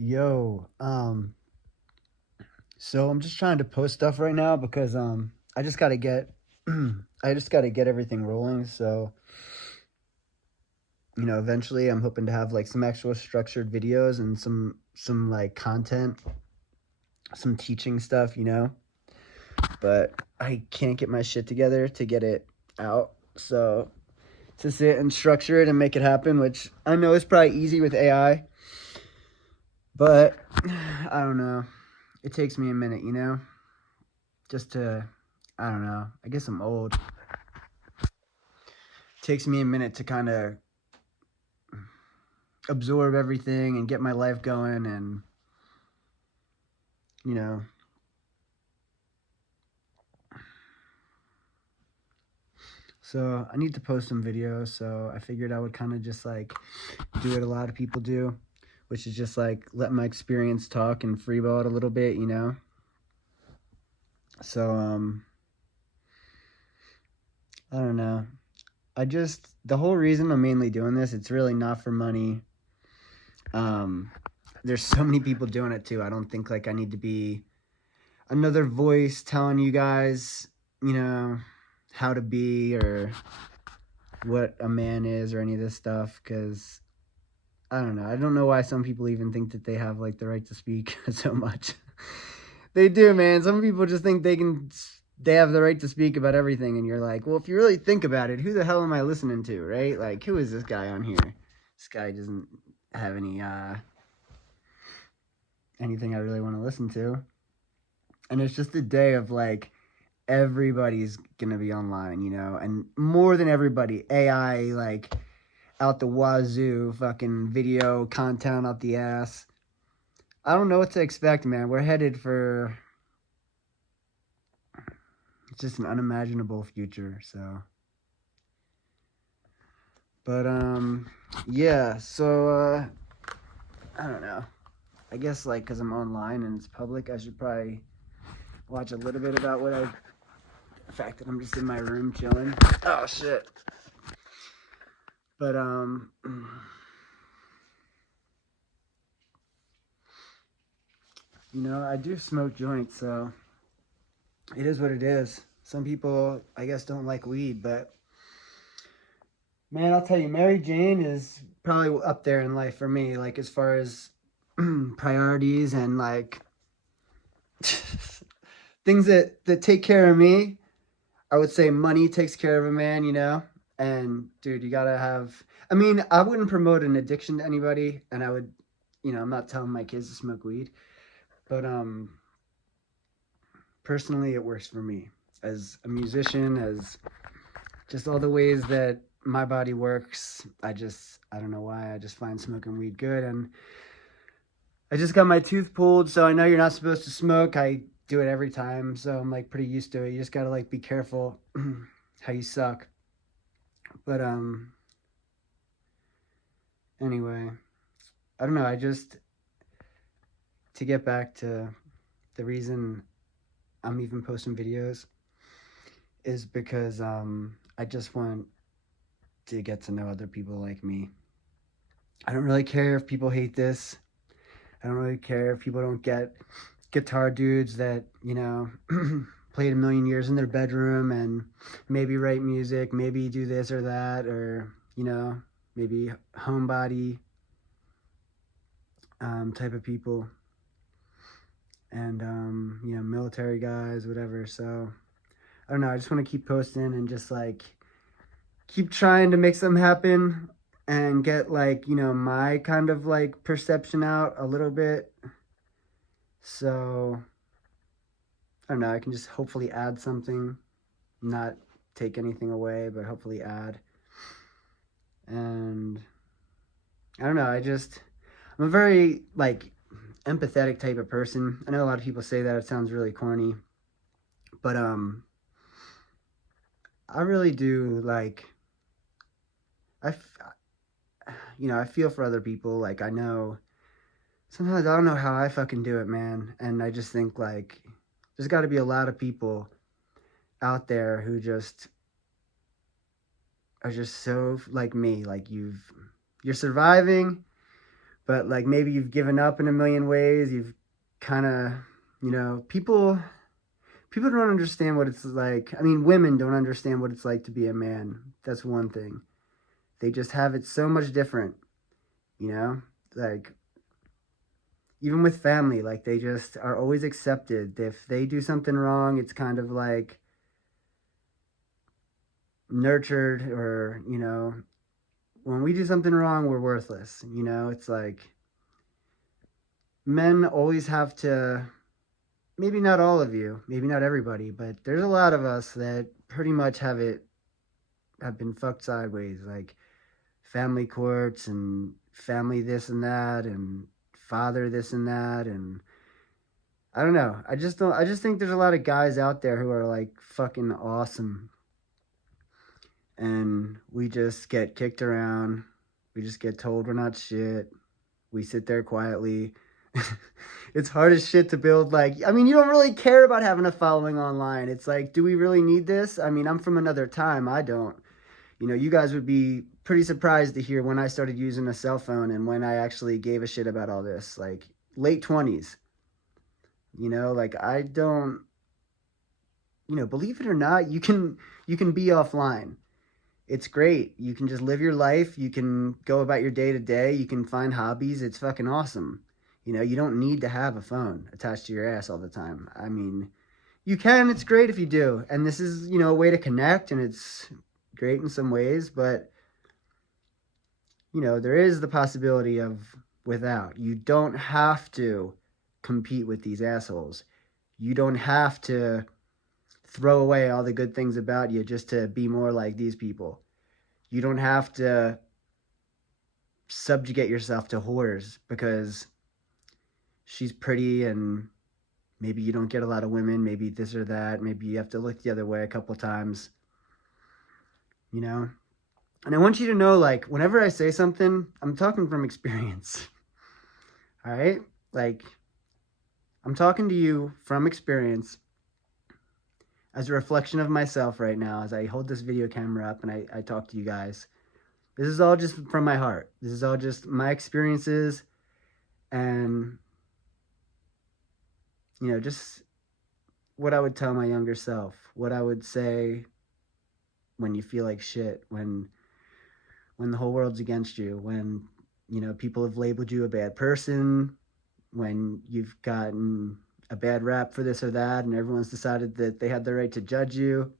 Yo, so I'm just trying to post stuff right now because I just gotta get I just gotta get everything rolling. So, eventually I'm hoping to have like some actual structured videos and some like content, some teaching stuff. But I can't get my shit together to get it out. So to sit and structure it and make it happen, which I know is probably easy with AI, but I don't know. It takes me a minute, just to, I don't know. I guess I'm old. Takes me a minute to kind of absorb everything and get my life going and, you know. So I need to post some videos. So I figured I would kind of just like do what a lot of people do, which is just like let my experience talk and freeball it a little bit. So, I don't know. The whole reason I'm mainly doing this, it's really not for money. Um, there's so many people doing it too. I don't think like I need to be another voice telling you guys, you know, how to be or what a man is or any of this stuff because I don't know. I don't know why some people even think that they have like the right to speak so much. They do, man. Some people just think they have the right to speak about everything and you're like, "Well, if you really think about it, who the hell am I listening to, right? Like who is this guy on here? This guy doesn't have anything I really want to listen to." And it's just a day of like everybody's gonna be online, and more than everybody, AI like out the wazoo, fucking video content out the ass. I don't know what to expect, man. We're headed for just an unimaginable future. So, but yeah. So I don't know. I guess like because I'm online and it's public, I should probably watch a little bit about the fact that I'm just in my room chilling. Oh shit. But I do smoke joints, so it is what it is. Some people, I guess, don't like weed, but man, I'll tell you, Mary Jane is probably up there in life for me, like as far as priorities and like things that take care of me. I would say money takes care of a man. And dude, you gotta have. I mean, I wouldn't promote an addiction to anybody, and I would, I'm not telling my kids to smoke weed, but personally, it works for me as a musician, as just all the ways that my body works. I don't know why. I just find smoking weed good. And I just got my tooth pulled. So I know you're not supposed to smoke. I do it every time. So I'm like pretty used to it. You just got to like be careful how you suck. But, anyway, I don't know. To get back to the reason I'm even posting videos is because, I just want to get to know other people like me. I don't really care if people hate this. I don't really care if people don't get guitar dudes that, played a million years in their bedroom and maybe write music, maybe do this or that, or, maybe homebody type of people. And, military guys, whatever. So, I don't know. I just want to keep posting and just like keep trying to make something happen and get like, my kind of like perception out a little bit. So, I don't know, I can just hopefully add something, not take anything away, but hopefully add. And I don't know, I'm a very like empathetic type of person. I know a lot of people say that it sounds really corny, but I really do like I I feel for other people. Like I know sometimes I don't know how I fucking do it, man. And I just think like there's got to be a lot of people out there who just are just so like me. Like you're surviving, but like maybe you've given up in a million ways. You've kind of, people don't understand what it's like. I mean, women don't understand what it's like to be a man. That's one thing. They just have it so much different, like even with family, like they just are always accepted. If they do something wrong, it's kind of like nurtured, or when we do something wrong, we're worthless. It's like men always have to, maybe not all of you, maybe not everybody, but there's a lot of us that pretty much have been fucked sideways, like family courts and family this and that and father this and that. And I don't know, I just think there's a lot of guys out there who are like fucking awesome, and we just get kicked around. We just get told we're not shit. We sit there quietly. It's hard as shit to build, like, I mean, you don't really care about having a following online. It's like, do we really need this? I mean, I'm from another time. I don't. You guys would be pretty surprised to hear when I started using a cell phone and when I actually gave a shit about all this, like late 20s. Like I don't, believe it or not, you can be offline. It's great. You can just live your life. You can go about your day to day. You can find hobbies. It's fucking awesome. You don't need to have a phone attached to your ass all the time. I mean, you can. It's great if you do. And this is, a way to connect, and it's great in some ways. But, there is the possibility of without. You don't have to compete with these assholes. You don't have to throw away all the good things about you just to be more like these people. You don't have to subjugate yourself to whores because she's pretty and maybe you don't get a lot of women, maybe this or that, maybe you have to look the other way a couple times, And I want you to know, like, whenever I say something, I'm talking from experience. All right? Like, I'm talking to you from experience as a reflection of myself right now, as I hold this video camera up and I talk to you guys. This is all just from my heart. This is all just my experiences and, just what I would tell my younger self, what I would say when you feel like shit, when the whole world's against you, when, people have labeled you a bad person, when you've gotten a bad rap for this or that, and everyone's decided that they had the right to judge you.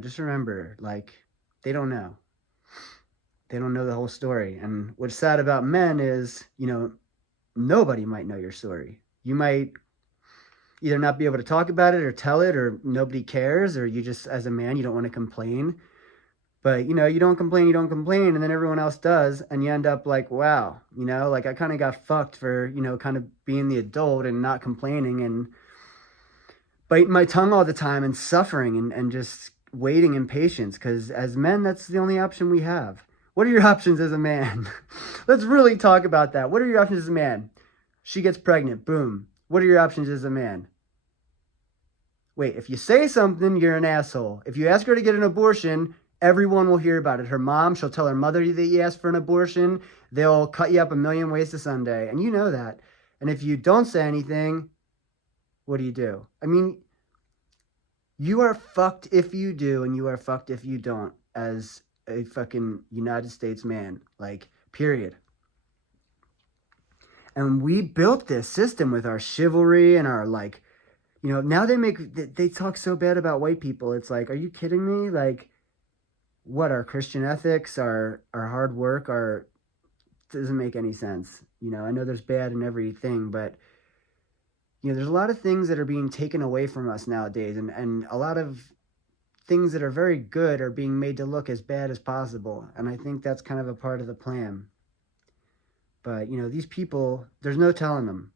Just remember, like, they don't know. They don't know the whole story. And what's sad about men is, nobody might know your story. You might either not be able to talk about it or tell it, or nobody cares, or you just, as a man, you don't want to complain. But, you don't complain, and then everyone else does, and you end up like, wow, like I kind of got fucked for, kind of being the adult and not complaining and biting my tongue all the time and suffering and just waiting in patience, because as men, that's the only option we have. What are your options as a man? Let's really talk about that. What are your options as a man? She gets pregnant, boom. What are your options as a man? Wait, if you say something, you're an asshole. If you ask her to get an abortion, everyone will hear about it. Her mom, she'll tell her mother that you asked for an abortion. They'll cut you up a million ways to Sunday. And you know that. And if you don't say anything, what do? I mean, you are fucked if you do, and you are fucked if you don't, as a fucking United States man. Like, period. And we built this system with our chivalry and our, like, now they talk so bad about white people. It's like, are you kidding me? Like, what, our Christian ethics, our hard work, doesn't make any sense. I know there's bad in everything, but there's a lot of things that are being taken away from us nowadays, and a lot of things that are very good are being made to look as bad as possible. And I think that's kind of a part of the plan. But, these people, there's no telling them,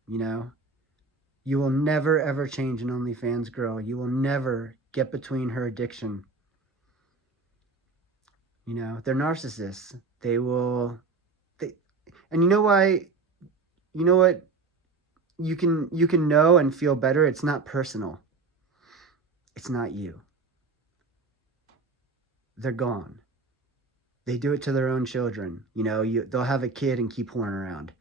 You will never, ever change an OnlyFans girl. You will never get between her addiction. They're narcissists. And you know why? You know what? You can know and feel better. It's not personal. It's not you. They're gone. They do it to their own children. They'll have a kid and keep whoring around.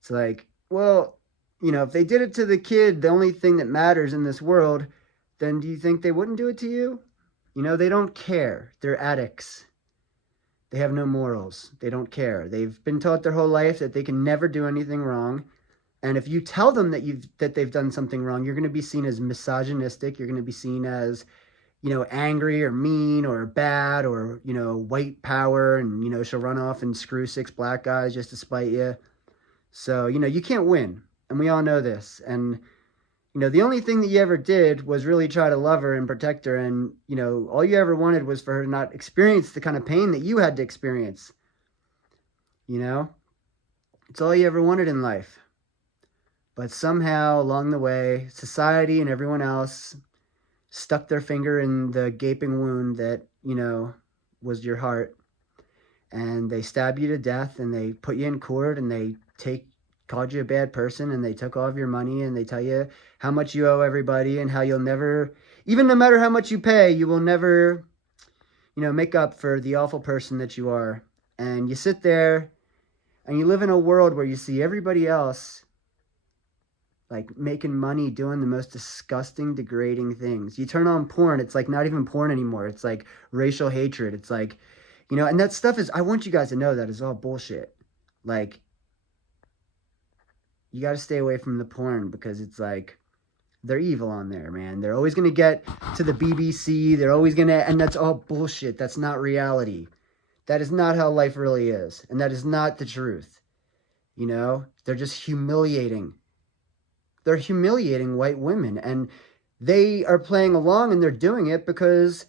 It's like, well, if they did it to the kid, the only thing that matters in this world, then do you think they wouldn't do it to you? They don't care. They're addicts. They have no morals. They don't care. They've been taught their whole life that they can never do anything wrong. And if you tell them that they've done something wrong, you're going to be seen as misogynistic. You're going to be seen as, angry or mean or bad or, white power. And, she'll run off and screw 6 black guys just to spite you. So, you can't win. And we all know this. And, the only thing that you ever did was really try to love her and protect her. And, all you ever wanted was for her to not experience the kind of pain that you had to experience. It's all you ever wanted in life. But somehow along the way, society and everyone else stuck their finger in the gaping wound that, was your heart. And they stabbed you to death and they put you in court and they called you a bad person and they took all of your money and they tell you how much you owe everybody and how you'll never, even no matter how much you pay, you will never, make up for the awful person that you are. And you sit there and you live in a world where you see everybody else like making money doing the most disgusting, degrading things. You turn on porn, it's like not even porn anymore. It's like racial hatred. It's like, and that stuff is, I want you guys to know that is all bullshit. Like, you got to stay away from the porn because it's like, they're evil on there, man. They're always going to get to the BBC. They're always going to, and that's all bullshit. That's not reality. That is not how life really is. And that is not the truth. They're just humiliating. They're humiliating white women. And they are playing along and they're doing it because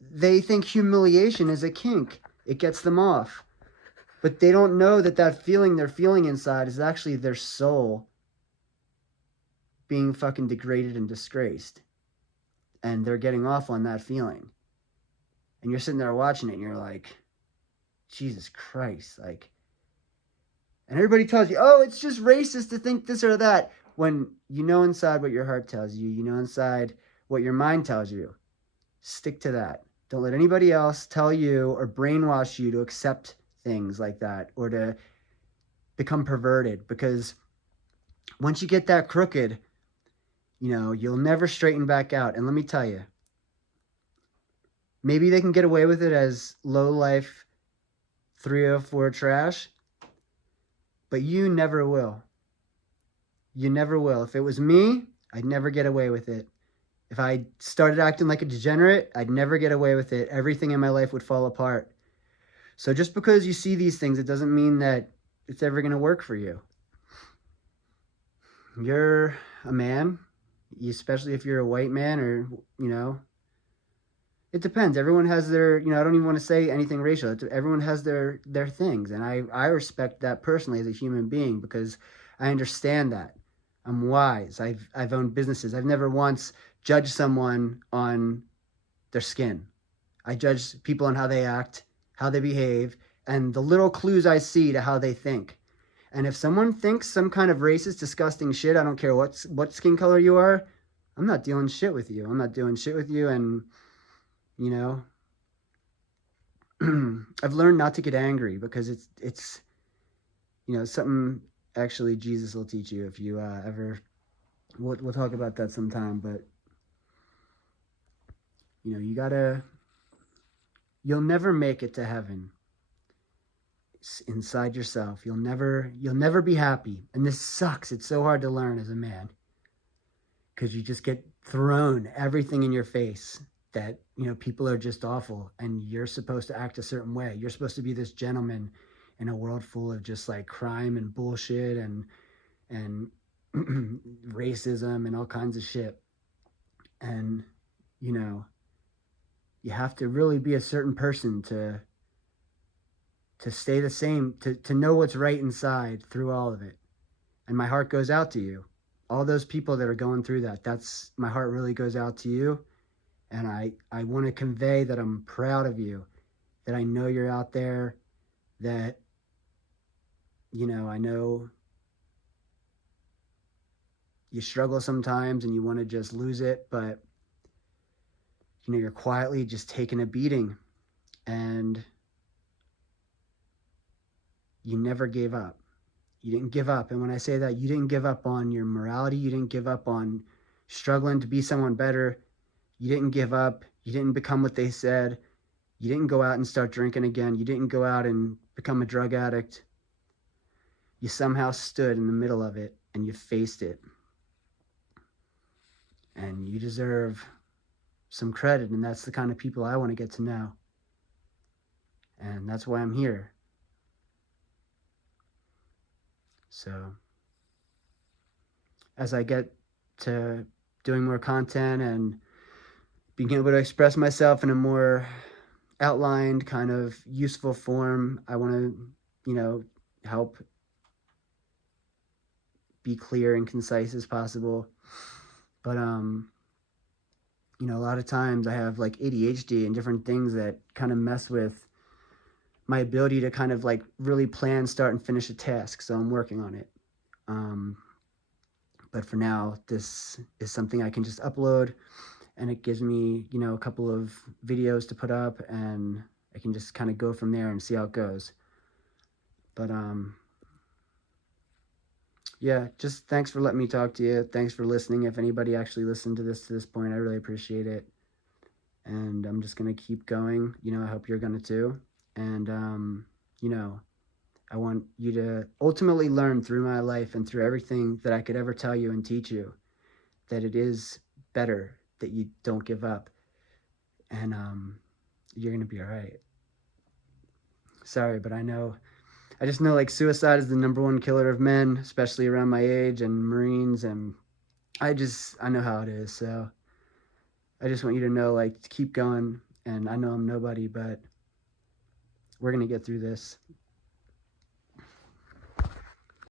they think humiliation is a kink. It gets them off. But they don't know that feeling they're feeling inside is actually their soul being fucking degraded and disgraced. And they're getting off on that feeling. And you're sitting there watching it and you're like, Jesus Christ. Like, and everybody tells you, oh, it's just racist to think this or that. When you know inside what your heart tells you, you know inside what your mind tells you. Stick to that. Don't let anybody else tell you or brainwash you to accept things like that or to become perverted, because once you get that crooked, you'll never straighten back out. And let me tell you, maybe they can get away with it as low life 304 trash, but you never will. You never will. If it was me, I'd never get away with it. If I started acting like a degenerate, I'd never get away with it. Everything in my life would fall apart. So just because you see these things, it doesn't mean that it's ever going to work for you. You're a man, especially if you're a white man or, it depends. Everyone has their, I don't even want to say anything racial. Everyone has their things. And I respect that personally as a human being because I understand that. I'm wise. I've owned businesses. I've never once judged someone on their skin. I judge people on how they act, how they behave, and the little clues I see to how they think. And if someone thinks some kind of racist, disgusting shit, I don't care what skin color you are, I'm not dealing shit with you. I'm not doing shit with you. And, I've learned not to get angry because it's something actually Jesus will teach you if you ever, we'll talk about that sometime, but, you'll never make it to heaven inside yourself. You'll never be happy. And this sucks. It's so hard to learn as a man because you just get thrown everything in your face that, people are just awful and you're supposed to act a certain way. You're supposed to be this gentleman in a world full of just like crime and bullshit and racism and all kinds of shit. And, you have to really be a certain person to stay the same, to know what's right inside through all of it. And my heart goes out to you. All those people that are going through that's my heart really goes out to you. And I want to convey that I'm proud of you, that I know you're out there, that, I know you struggle sometimes and you want to just lose it, but, you're quietly just taking a beating. And you never gave up. You didn't give up. And when I say that, you didn't give up on your morality. You didn't give up on struggling to be someone better. You didn't give up. You didn't become what they said. You didn't go out and start drinking again. You didn't go out and become a drug addict. You somehow stood in the middle of it and you faced it. And you deserve some credit, and that's the kind of people I want to get to know. And that's why I'm here. So, as I get to doing more content and being able to express myself in a more outlined, kind of useful form, I want to, help be clear and concise as possible. But, a lot of times I have like ADHD and different things that kind of mess with my ability to kind of like really plan, start, and finish a task. So I'm working on it. But for now, this is something I can just upload, and it gives me, a couple of videos to put up, and I can just kind of go from there and see how it goes. But yeah, just thanks for letting me talk to you. Thanks for listening. If anybody actually listened to this point, I really appreciate it. And I'm just going to keep going. I hope you're going to too. And, I want you to ultimately learn through my life and through everything that I could ever tell you and teach you that it is better that you don't give up. And you're going to be all right. Sorry, but I just know like suicide is the #1 killer of men, especially around my age, and Marines, and I know how it is. So I just want you to know, like, to keep going. And I know I'm nobody, but we're going to get through this.